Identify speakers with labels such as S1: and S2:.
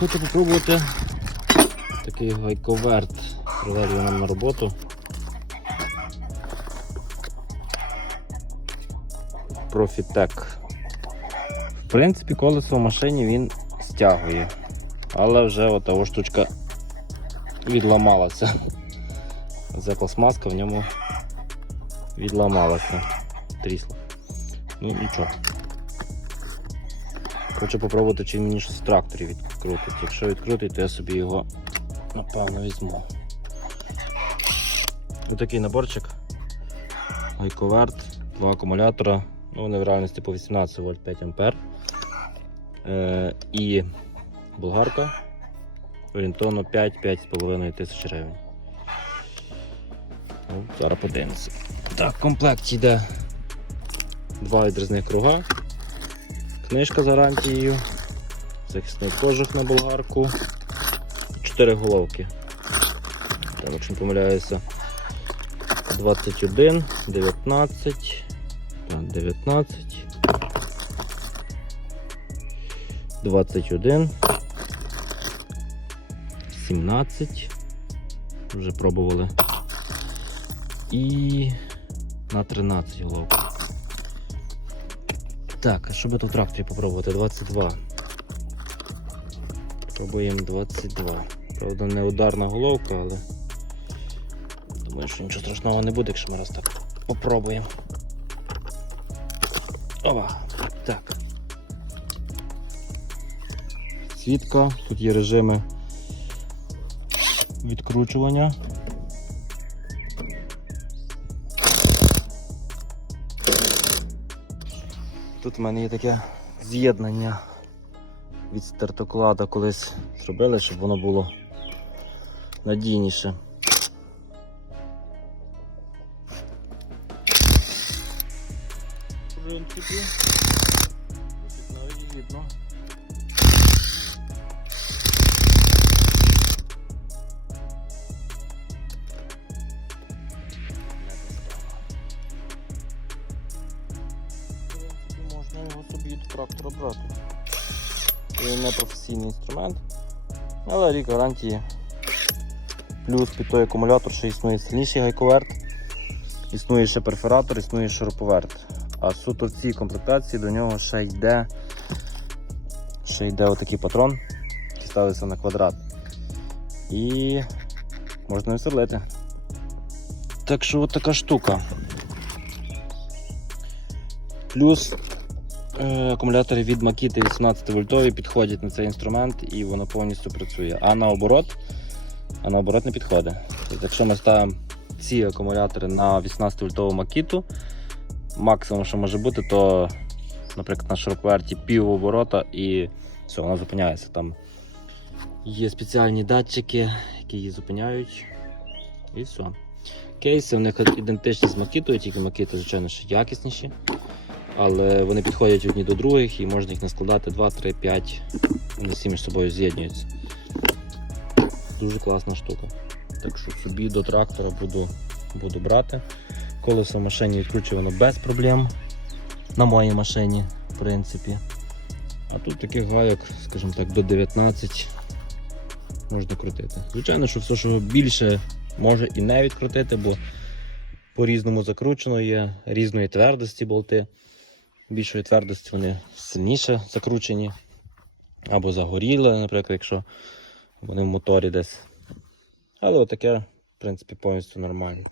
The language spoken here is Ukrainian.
S1: Хочу спробувати такий гайковерт. Приведу нам на роботу. Profitec. В принципі, колесо в машині він стягує. Але вже ота штучка відламалася. Ця пластмаска в ньому відламалася. Трісла. Ну нічого. Хочу попробувати, чи мені щось в тракторі відкрутить. Якщо відкрутить, то я собі його напевно візьму. Ось такий наборчик. Гайковерт, два акумулятора. Ну, вони в реальності по 18 вольт 5 ампер. Е, і болгарка орієнтовно 5-5,5 тисяч гривень. Ну, зараз подивимося. Так, в комплекті йде два відрізних круга, книжка з гарантією, захисний кожух на болгарку, 4 головки. Там, якщо не помиляюся, 21, 19, 19, 21, 17. Вже пробували. І на 13 головок. Так, а що би тут в тракторі попробувати? 22. Пробуємо 22. Правда, не ударна головка, але думаю, що нічого страшного не буде, якщо ми раз так попробуємо. Ова, так. Світка, тут є режими відкручування. Тут в мене є таке з'єднання від стартоклада колись зробили, щоб воно було надійніше. В принципі, навіть видно. Його собі від трактора брати. Він не професійний інструмент, але рік гарантії. Плюс під той акумулятор ще існує сильніший гайковерт, існує ще перфоратор, існує шуруповерт. А суто в цій комплектації до нього ще йде ще йде отакий патрон, який ставиться на квадрат. І можна веселити. Так що от така штука. Плюс акумулятори від Makita 18 вольтові підходять на цей інструмент і воно повністю працює. А наоборот, а наоборот не підходить. Тобто, якщо ми ставимо ці акумулятори на 18 вольтову Makita, максимум, що може бути, то, наприклад, на широковерті пів оборота і все, вона зупиняється. Там є спеціальні датчики, які її зупиняють. І все. Кейси у них ідентичні з Макітою, тільки Макіта, звичайно, ще якісніші. Але вони підходять одні до других і можна їх наскладати 2, 3, 5. Вони всі між собою з'єднуються. Дуже класна штука. Так що собі до трактора буду, буду брати. Колесо в машині відкручувано без проблем. На моїй машині, в принципі. А тут таких гайок, скажімо так, до 19 можна крутити. Звичайно, що все, що більше може і не відкрутити, бо по-різному закручено є, різної твердості болти. Більшої твердості вони сильніше закручені. Або загоріли, наприклад, якщо вони в моторі десь. Але отаке, в принципі, повністю нормально.